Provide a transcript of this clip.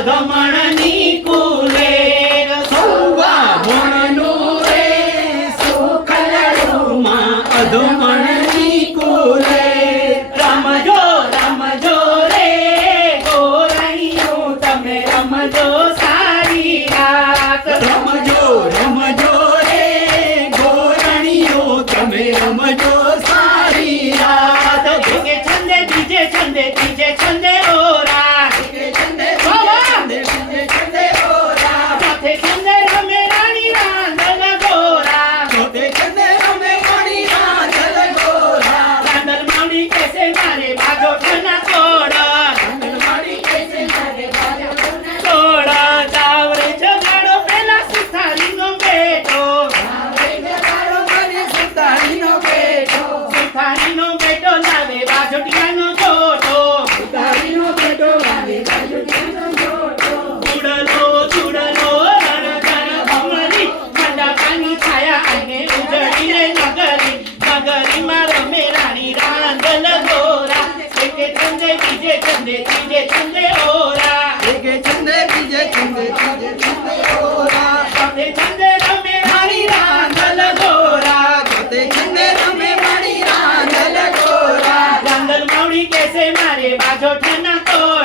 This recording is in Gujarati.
અધમણની કુલે સૌવા ભણનું રે સુખલડુમાં અધમણની કુલે રમજો રમજો રે ગોરાઈઓ તમે રમજો સારી રાત રમજો રમજો રે ગોરાણીઓ તમે રમજો સારી રાત ભોગે છંદે બીજે છંદે ત્રીજે છંદે ઓરા ચોથે છંદે રમે રાણી રાંધલ ગોરા ચોથે છંદે રમે રાણી રાંધલ ગોરા રાંધલ માવડી કેસે મારે બાજો ઠના તોડા રાંધલ માવડી કેસે મારે બાજો ઠના તોડા તાવરે જગાડો પેલા સુથારીનો બેટો તાવરે જગાડો મને સુથારીનો બેટો લાવે બાજોટિયાનો જોટો સુથારીનો બેટો લાવે બાજોટિયાનો જોટો ચૂડલો ચૂડલો રણધર ભમરી મંડાકાની છાયા આઈને ઉજળી રે નગરીમાં રમે રાણી રાંધલ ગોરા એકે છંદે બીજે છંદે ત્રીજે છંદે ઓરા એકે છંદે બીજે છંદે ત્રીજે છંદે ઓરા ચોથે છંદે રમે રાણી રાંધલ ગોરા ચોથે છંદે રમે રાણી રાંધલ ગોરા રાંધલ માવડી કેસે મારે બાજો ઠના તો